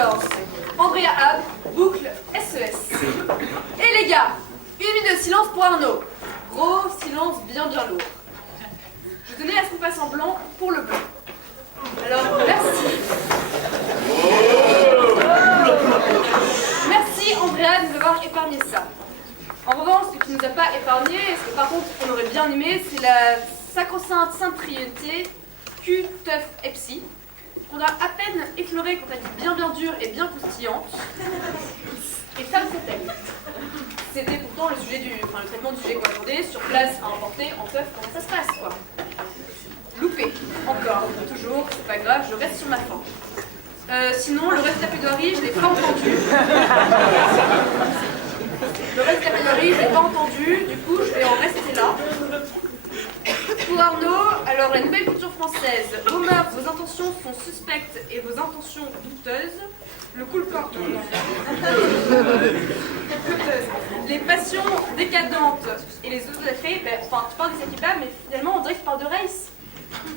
14. Andrea Hab, boucle SES. Et les gars, 1 minute de silence pour Arnaud. Gros silence bien lourd. Je tenais à ce qu'on passe en blanc pour le blanc. Alors, merci. Merci Andrea de nous avoir épargné ça. En revanche, ce qui ne nous a pas épargné, et ce que par contre on aurait bien aimé, c'est la sacro-sainte sainte trinité Q, teuf, epsi, qu'on a à peine effleurée quand elle était bien dure et bien croustillante. Et ça, c'était. C'était pourtant le traitement du sujet qu'on attendait, sur place, à emporter, en teuf, comment ça se passe, quoi. Loupé, encore, toujours, c'est pas grave, je reste sur ma faim. Sinon, le reste de la plaidoirie, je l'ai pas entendu. Le reste de la plaidoirie, je l'ai pas entendu, du coup, je vais en rester là. Pour Arnaud, alors la nouvelle culture française, vos mœurs, vos intentions sont suspectes et vos intentions douteuses. Le cool plan. Les passions décadentes et les autres effets, enfin, tu parles des Sakiba, mais finalement, on dirait que tu parles de race.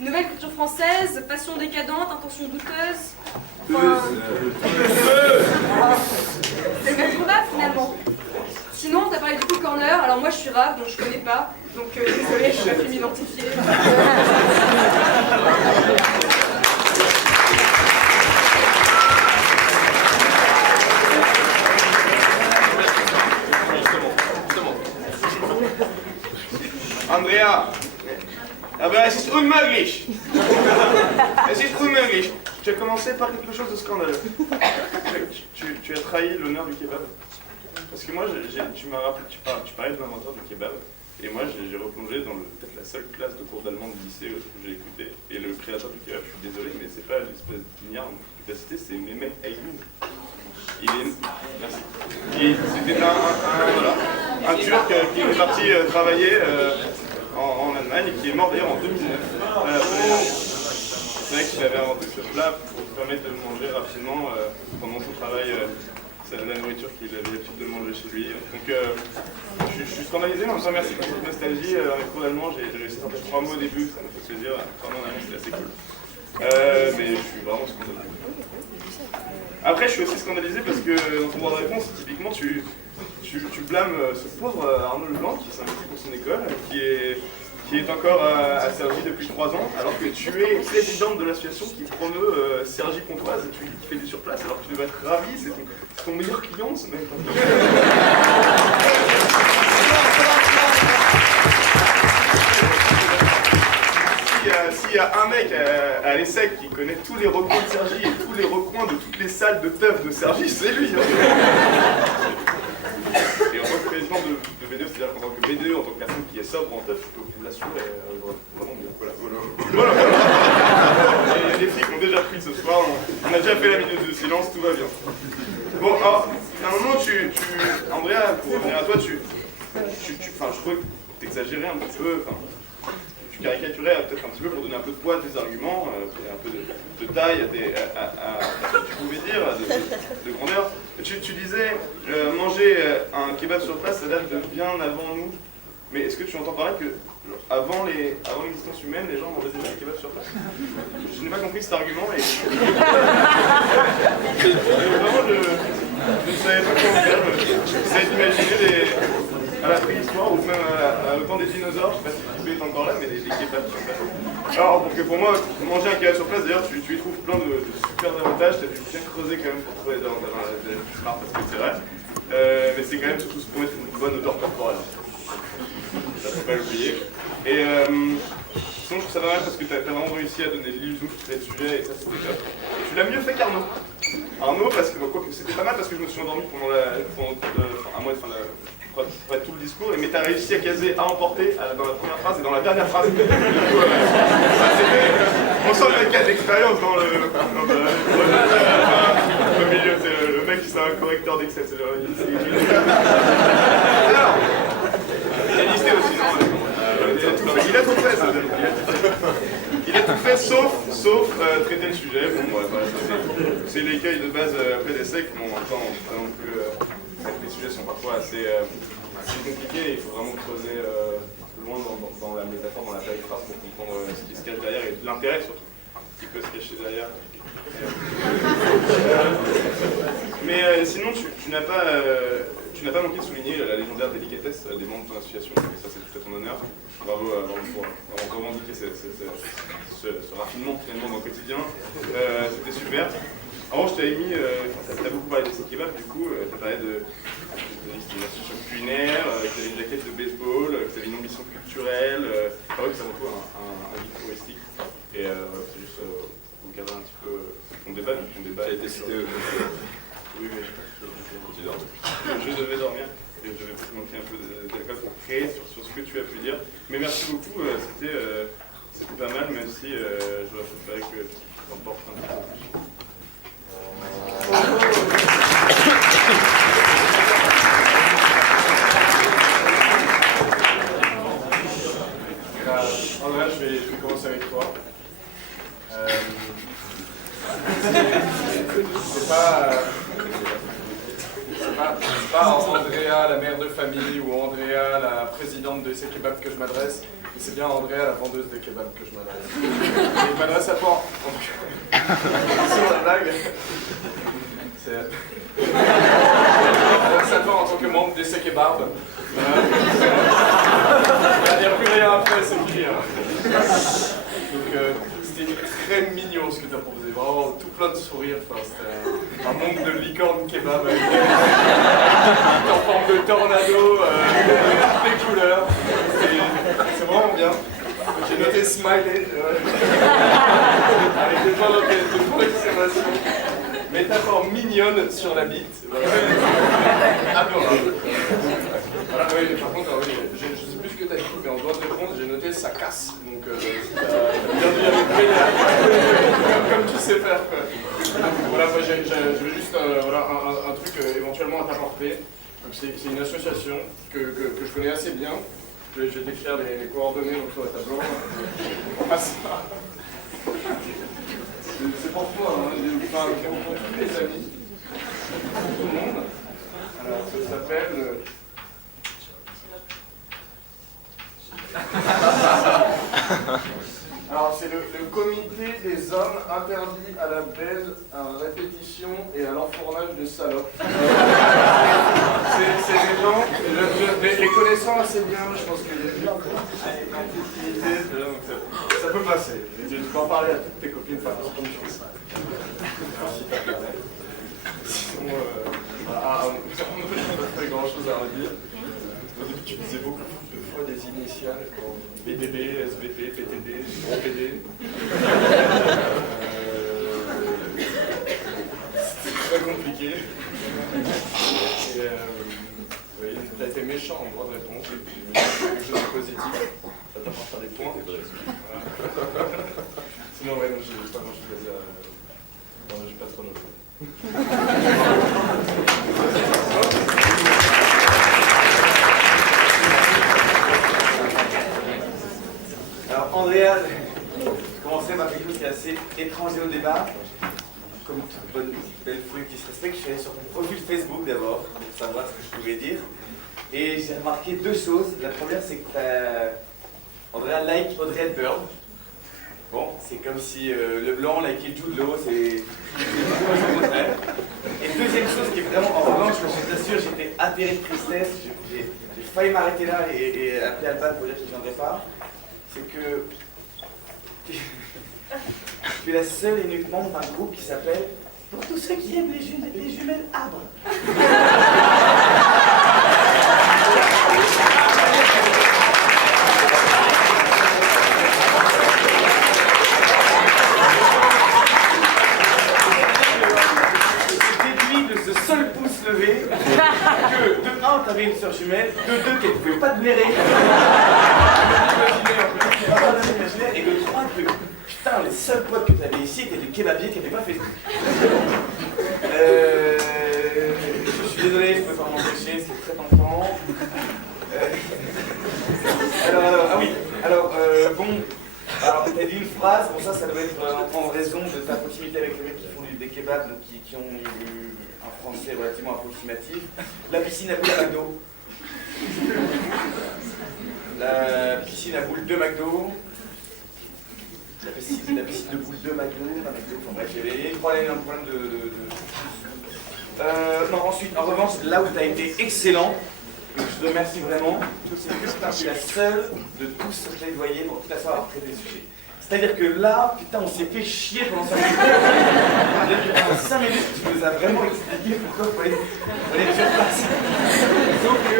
Nouvelle culture française, passion décadente, intention douteuse. Enfin, c'est même probable finalement. Sinon, t'as parlé du cool corner, alors moi je suis rave, donc je connais pas. Donc désolée, je n'ai pas pu m'identifier. Andrea, es ist unmöglich. Es ist unmöglich. Tu as commencé par quelque chose de scandaleux. Tu as trahi l'honneur du kebab. Parce que moi, tu m'as rappelé, tu parlais de l'inventeur du kebab. Et moi, j'ai replongé dans peut-être la seule classe de cours d'allemand du lycée où j'ai écouté. Et le créateur du kebab, je suis désolé, mais c'est pas l'espèce d'ignare que tu as cité, c'est Mehmet Ayloun. Merci. C'était un Turc qui est parti travailler en Allemagne et qui est mort d'ailleurs en 2009. C'est vrai qu'il avait inventé ce plat pour permettre de manger rapidement pendant son travail. C'est la nourriture qu'il avait l'habitude de manger chez lui. Donc je suis scandalisé, mais en même temps merci pour cette nostalgie. Avec cours d'allemand, j'ai réussi à sortir 3 mots au début, ça m'a fait plaisir. 3 mots en allemand, c'était assez cool. Mais je suis vraiment scandalisé. Après, je suis aussi scandalisé parce que dans ton droit de réponse, typiquement, tu blâmes ce pauvre Arnaud Leblanc qui s'est investi pour son école, qui est encore à Cergy depuis 3 ans, alors que tu es présidente de l'association qui promeut Cergy Pontoise et qui fait du surplace, alors que tu devrais être ravi, c'est ton meilleur client, ce mec. S'il y a un mec à l'ESSEC qui connaît tous les recoins de Cergy et tous les recoins de toutes les salles de teuf de Cergy, c'est lui. Hein. Et en tant que président de BDE, c'est-à-dire qu'en tant que BDE, en tant que personne qui est sobre en teuf, je peux vous l'assurer vraiment bien. Voilà. Et les flics ont déjà pris ce soir, on a déjà fait la minute de silence, tout va bien. Bon, alors, à un moment, Andrea, pour revenir à toi, je trouvais que tu exagérais un petit peu. Tu caricaturais peut-être un petit peu pour donner un peu de poids à tes arguments, pour donner un peu de taille à ce que tu pouvais dire, de grandeur. Tu disais, manger un kebab sur place, ça date de bien avant nous. Mais est-ce que tu entends par là que avant l'existence humaine, les gens mangeaient déjà des kebabs sur place? Je n'ai pas compris cet argument et... Vraiment, je ne savais pas comment faire. J'essayais d'imaginer à la préhistoire ou même au temps des dinosaures, je ne sais pas si tu es encore là, mais des kebabs sur place. Alors, donc pour moi, manger un kebab sur place, d'ailleurs, tu y trouves plein de super avantages, tu as dû bien creuser quand même pour trouver des avantages. Je suis marre parce que c'est vrai. Mais c'est quand même surtout se promettre une bonne odeur corporelle. Ça ne faut pas l'oublier. Et sinon, je trouve ça pas mal parce que tu as vraiment réussi à donner de l'illusion sur le sujet et ça, c'était top. Et tu l'as mieux fait qu'Arnaud. Arnaud, parce que c'était pas mal parce que je me suis endormi pendant un mois, après tout le discours, mais tu as réussi à caser à emporter dans la première phrase et dans la dernière phrase. On sent le cas d'expérience dans le milieu, c'est le mec qui c'est un correcteur d'excès. Alors, il a listé aussi, non? Il a tout fait, ça. Il a tout fait sauf traiter le sujet. Bon, ouais, voilà, c'est l'écueil de base après des secs. Bon, en même temps, pas non plus. Les sujets sont parfois assez compliqués. Il faut vraiment creuser loin dans la métaphore, dans la périphrase pour comprendre ce qui se cache derrière et l'intérêt surtout. qui peut se cacher derrière. Mais sinon, tu n'as pas manqué de souligner la légendaire délicatesse des membres de ton association, et ça c'est tout à ton honneur. Bravo pour revendiquer ce raffinement finalement dans le quotidien. C'était super. En revanche, tu avais mis, t'as beaucoup parlé des kebabs, du coup, t'as parlé de une association culinaire, que t'avais une jaquette de baseball, que t'avais une ambition culturelle, c'est vrai que c'est avant tout un guide touristique. Et c'est juste pour cadrer un petit peu ton débat. J'ai été cité. Oui, mais je devais dormir. Et je vais peut-être manquer un peu d'alcool pour créer sur ce que tu as pu dire. Mais merci beaucoup, c'était pas mal, même si j'aurais préféré que tu t'emportes un petit peu plus. Andrea, je vais commencer avec toi. C'est pas Andrea, la mère de famille, ou Andrea, la présidente de ces kebabs que je m'adresse, mais c'est bien Andrea, la vendeuse des kebabs que je m'adresse. Et je m'adresse à toi. Sur la blague. Je m'adresse à toi en tant que membre des kebabs. Il n'y a plus rien après, c'est fini. Donc, c'était très mignon ce que tu as proposé, vraiment tout plein de sourires. Enfin, c'était un monde de licorne kebab avec en forme de tornado, des couleurs. C'est vraiment bien. J'ai noté smiley avec des points d'exclamation. Métaphore mignonne sur la bite. Adorable. Voilà, oui, par contre, oui, je sais plus ce que tu as dit, mais en droit de répondre, j'ai noté ça casse. Donc, bien dit avec plaisir. Comme tu sais faire. Quoi. Voilà, moi, je vais juste un truc éventuellement à t'apporter. C'est une association que je connais assez bien. Je vais t'écrire les coordonnées sur le tableau. C'est pour toi, hein, pour tous les amis, pour tout le monde. Alors, ça s'appelle... Alors, c'est le comité des hommes interdits à la belle, à la répétition et à l'enfournage de salopes. C'est des gens, les connaissant assez bien, je pense qu'il y a une intimité, ça peut passer. Tu peux en parler à toutes tes copines, enfin, comme tu fais ça. Sinon, on n'a pas très grand chose à redire. Tu disais beaucoup de fois des initiales comme BDB, SVP, PTD, gros PD. C'est très compliqué. Et oui, t'as été méchant en droit de réponse, quelque chose de positif. Ça t'apporte faire des points. Voilà. Sinon, ouais, non, j'ai pas grand chose à dire. Non, j'ai pas trop noté. Alors Andrea, je commencerai par quelque chose qui est assez étranger au débat. Comme toute bonne belle fouille qui se respecte, je suis allé sur ton profil Facebook d'abord pour savoir ce que je pouvais dire. Et j'ai remarqué deux choses. La première, c'est que Andrea like Audrey Hepburn. Bon, c'est comme si Leblanc likait Jude Law, c'est le contraire. Et deuxième chose qui est vraiment, en revanche, je t'assure, j'étais atterré de tristesse, j'ai failli m'arrêter là et appeler Alban pour dire que je ne viendrai pas. C'est que tu es la seule et unique membre d'un groupe qui s'appelle Pour tous ceux qui aiment les jumelles Abre. J'ai déduit de ce seul pouce levé que de 1, t'avais une sœur jumelle, de 2, qu'elle ne pouvait pas te blairer. Et de 3, que putain, les seuls potes que tu avais ici étaient des kebabiers qui n'avaient pas Facebook. Je suis désolé, je ne peux pas m'empêcher, c'est très tentant. Alors, tu as dit une phrase, bon ça doit être en raison de ta proximité avec les mecs qui font des kebabs, donc qui ont un français relativement approximatif. La piscine à boules à McDo. La piscine à boules de McDo. la piscine de boule 2 McDo, enfin bref, il y avait un problème non, ensuite, en revanche, là où tu as été excellent, et je te remercie vraiment, c'est que tu es la seule de tous ceux que j'ai voyés pour tout à fait avoir traité des sujets. C'est-à-dire que là, putain, on s'est fait chier pendant 5 minutes. Pendant 5 minutes, tu nous as vraiment expliqué pourquoi il fallait sur place. Sauf que,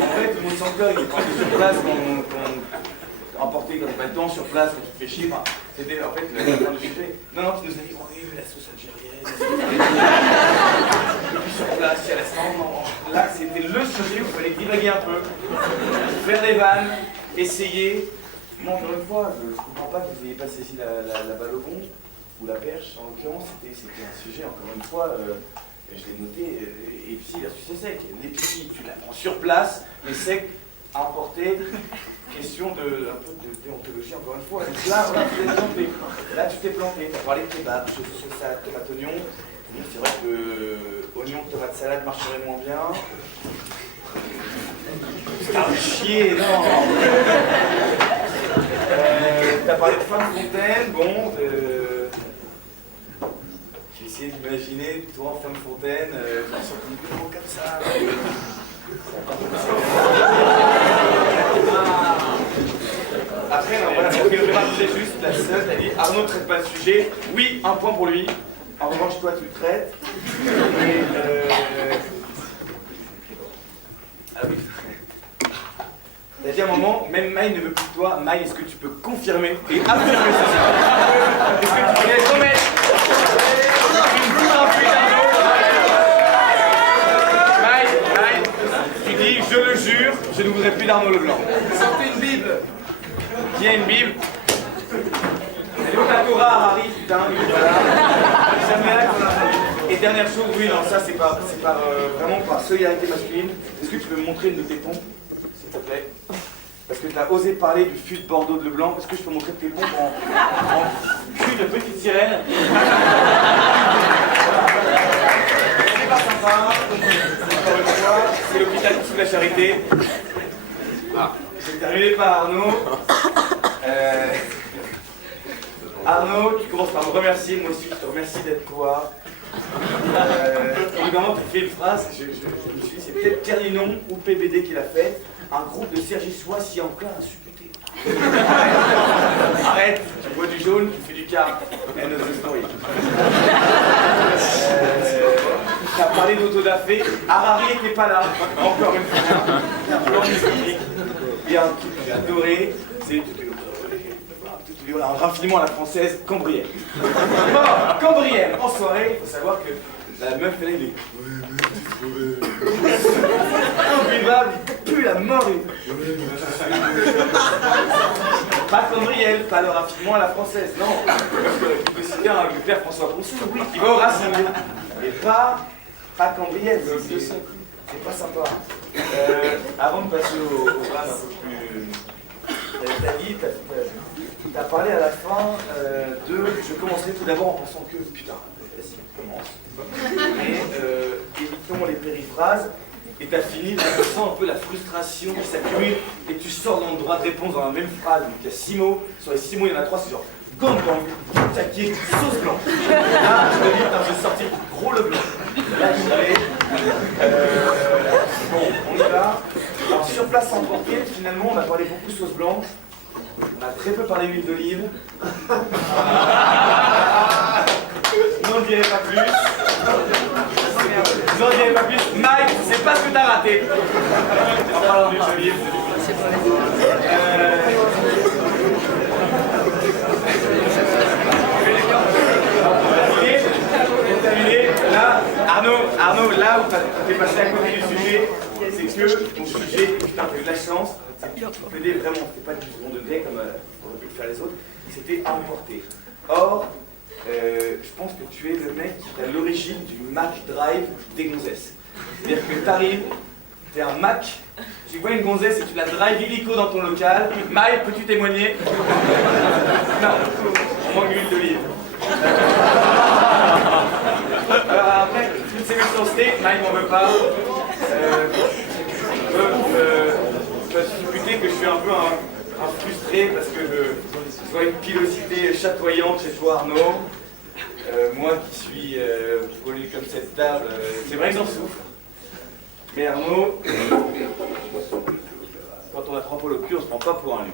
en fait, tout le monde s'en cogne. Quand tu es sur place, quand emporté quand tu n'as pas le temps, sur place, quand tu te fais chier, enfin, c'était en fait la fin du sujet. Non, tu nous as dit, oh oui, la sauce algérienne. Et puis sur place, il y a la stand. Là, c'était le sujet où il fallait divaguer un peu, faire des vannes, essayer. Moi, encore une fois, je ne comprends pas que vous n'ayez pas saisi la balle au bon, ou la perche, en l'occurrence, c'était un sujet, encore une fois, je l'ai noté, Epsi versus Essec. L'Epsi, tu la prends sur place, mais Essec à emporter, question un peu de déontologie, encore une fois. Donc là, voilà, tu t'es planté. Là, tu t'es planté, tu as parlé de kebab, salade, tomate, oignon. C'est vrai que oignon, tomate, salade marcherait moins bien. Putain, chier, non. T'as parlé de Femme Fontaine, bon, j'ai essayé d'imaginer, toi en Femme Fontaine, sur ton bureau comme ça. Après, non, voilà, c'est juste la seule, t'as dit, Arnaud ne traite pas le sujet, oui, un point pour lui, en revanche, toi tu le traites. Et, ah oui. Il a dit à un moment, même Maï ne veut plus de toi. Maï, est-ce que tu peux confirmer et affirmer ça? Est-ce que tu peux remettre une boule en plus d'Arnaud? Maï, tu dis, je le jure, je ne voudrais plus d'Arnaud Leblanc. Sortez une Bible. Qui a une Bible? Elle est où la Torah, Harry, putain, voilà. Jamais là qu'on a fait. Et dernière chose, oui, non, ça c'est par vraiment par solidarité masculine. Est-ce que tu peux me montrer une de tes pompes? S'il te plaît. Parce que tu as osé parler du fût de Bordeaux de Leblanc. Est-ce que je peux montrer tes pompes en cul de petite sirène? C'est pas sympa. Encore une fois, c'est l'hôpital sous la charité. J'ai terminé par Arnaud. Arnaud, tu commences par me remercier. Moi aussi, je te remercie d'être toi. Évidemment, tu as fait une phrase. Je me suis dit, c'est peut-être Kerlinon ou PBD qui l'a fait. Un groupe de Sergissois si enclin à supputer. Arrête, tu bois du jaune, tu fais du car. End of the story. Tu as parlé d'autodafé. Harari n'était pas là, encore une fois. Un plan historique. Il y a un truc que j'ai adoré, c'est un raffinement à la française, cambrienne. Bon, cambrienne en soirée, il faut savoir que la meuf, elle est imbuvable, il pue la mort. Pas cambrienne, pas le raffinement à la française, non. Parce que tu peux citer un Claire François Poncet, oui, qui va au Racing. Mais pas cambrienne, c'est pas sympa. Avant de passer au rap un peu plus... T'as dit, t'as parlé à la fin de... Je commencerai tout d'abord en pensant que... Putain, vas-y, commence. Et évitons les périphrases. Et t'as fini, là, tu sens un peu la frustration qui s'accumule. Et tu sors dans le droit de réponse dans la même phrase. Donc il y a 6 mots. Sur les 6 mots, il y en a 3, c'est genre... Gangbang, taquet, sauce blanche. Là, je te dis, j'ai sorti gros le blanc. Là, je savais. Bon, on y va. Alors, sur place à emporter, finalement, on a parlé beaucoup de sauce blanche. On a très peu parlé d'huile d'olive. Je n'en dirai pas plus. Je n'en dirai pas plus. Mike, c'est pas ce que t'as raté. En parlant d'huile d'olive. Là, Arnaud, là où t'es passé à côté du sujet, c'est que ton sujet, putain, t'as eu de la chance, c'est que tu faisais vraiment, c'était pas du second degré comme on aurait pu le faire les autres, c'était à emporter. Or, je pense que tu es le mec qui est à l'origine du Mac Drive des gonzesses. C'est-à-dire que t'arrives, t'es un Mac, tu vois une gonzesse et tu la drives illico dans ton local. Maï, peux-tu témoigner? Non, on manque d'huile d'olive. Alors après, toutes ces méchancetés, Maï m'en veut pas. Je peux supputer que je suis un peu frustré parce que Je vois une pilosité chatoyante chez toi, Arnaud. Moi qui suis poli comme cette table, c'est vrai que j'en souffre. Mais Arnaud, quand on a 3 poils au cul, on se prend pas pour un lion.